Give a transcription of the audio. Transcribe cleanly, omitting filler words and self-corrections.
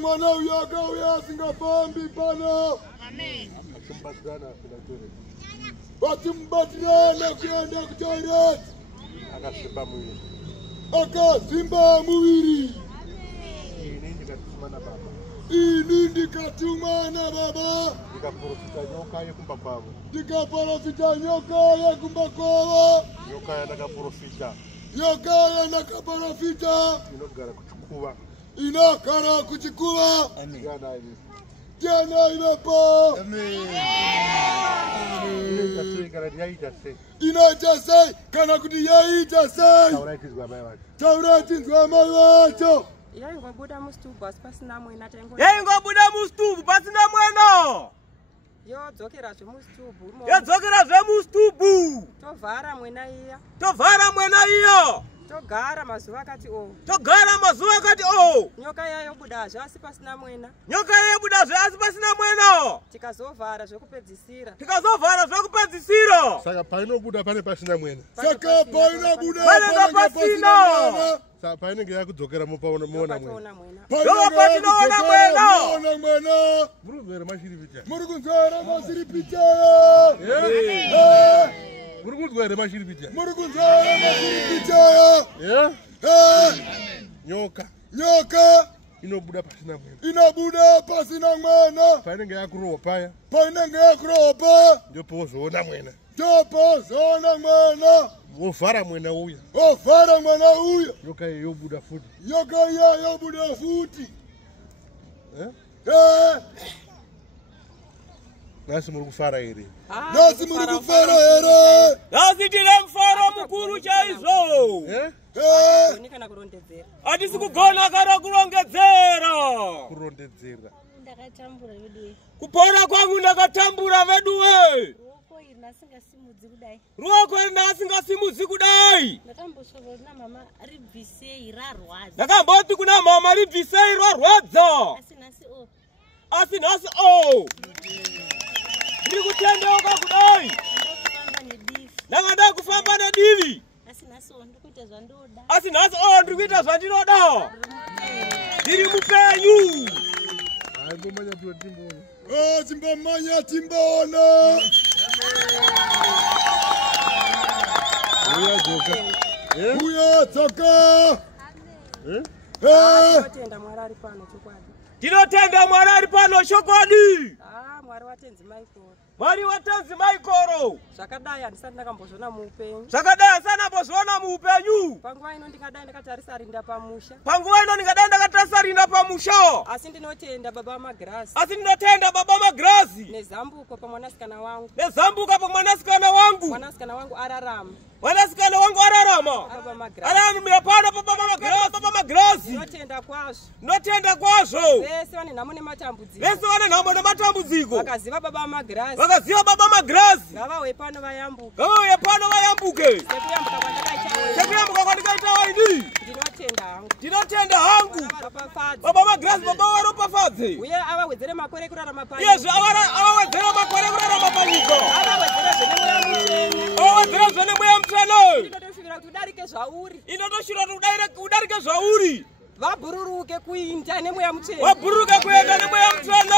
Mwana uyaga uyasingapambi pano. Amen. Batimbatirana kuenda kutoilet. Akasimba mwili. Akasimba mwili. Ini ndikatumana baba. Ndikaporofita nyoka yekumba kwavo. Ndikaporofita nyoka yekumba kwavo. Nyoka yanakaporofita. Nyoka yanakaporofita. Inogara kuchikuva. Inakara kuchikuva. Amen. Jana imepo. Amen. Inajase kana kuti yaijase. Taurati nzwa mai wacho. Yaingobuda mustubu asi pasina mwena tengo. Yaingobuda mustubu pasina mwena. Yodzokera zvemustubu. Yodzokera zvemustubu. Tovhara mwena iya. Tovhara mwena iyo. Togara mazuva akati o. Togara mazuva akati o. Nyoka yayobudazve asi pasina mwena. Nyoka yayobudazve asi pasina mwena. Tikazovhara zvekupedzisira. Tikazovhara zvekupedzisira. Saka painobuda pane pasina mwena. Saka painobuda pane pasina. Saka painenge yakudzokera muona mwena. Ndo patinoona mwena. Muri kunzwera mashiripita. Muri kunzwera mashiripita. Muri kunzwera mashiripita. Muri kunzwera mashiripita. Nyoka. Nyoka. Inobuda pasina mwena. Inobuda pasina mwena. Painenge yakurohwa paya. Painenge yakurohwa paya. Ndipo zoona mwena. Ndipo zoona mwena. Wovhara mwena uya. Wovhara mwena uya. Nyoka yobuda futi. Nyoka yobuda futi. Nasi muri kufara here. Nasi muri kufara here. Nasi tine mfaro mukuru chaizvo. Hatisi kugona kana kurongedzera. Kurondedzera. Ndakatambura vedu. Kupona kwangu ndakatambura veduwe. Ruoko nasingasimudzi kudai. Ndakambosvika kuna mama ribvisei rarwadza. Ndakamboti kuna mama ribvisei rarwadza. Asi nhasi o. Ndiri kutendeuka kudai. Ndakada kufamba nedivi. Asi nhasi o ndiri kuita zvandinoda. Ndiri mupenyu. Aimbomanya timbona. Timbomanya timbona. Uya dzoka. Tinotenda Mwari ari pano chokwadi. Tinotenda Mwari ari pano chokwadi. Mwari watenzi Maikoro. Mwari watenzi Maikoro. Zvakadai handisati ndakambozviona muupenyu. Zvakadai handisati ndakambozviona muupenyu. Panguva ino ndingadai ndakatarisa rinda pamusha. Panguva ino ndingadai ndakatarisa rinda pamusha. Asi ndinotenda Baba Vamagirazi. Asi ndinotenda Baba Vamagirazi. Nezambuko pamwanasikana wangu. Nezambuko pamwanasikana wangu. Mwanasikana wangu ararama. Mwanasikana wangu ararama. Araramira pano Baba Vamagirazi. Ndinotenda kwazvo. Ndinotenda kwazvo. Vese vane nhamo nematambudziko. Vese vane nhamo nematambudziko. Vakaziva Baba Vamagirazi. Vakaziva Baba Vamagirazi. Ngavauye pano vayambuke. Ngavauye pano vayambuke. Sekuyambuka kwandakaita. Sekuyambuka kwandakaita waini. Ndinotenda hangu. Ndinotenda hangu. Baba Vamagirazi Baba varopafadze. Uye avawedzere makore ekurarama panyika. Yezvo avawedzere makore ekurarama panyika. Avawedzere zvene mweya mutsvene. Avawedzere zvene mweya mutsvene. Ndinotosvira kuti udarike zvauri. Ndinotosvira kuti udarike zvauri. Vabhururuke kuinda nemweya mutsvene. Vabhururuke kuenda nemweya mutsvene.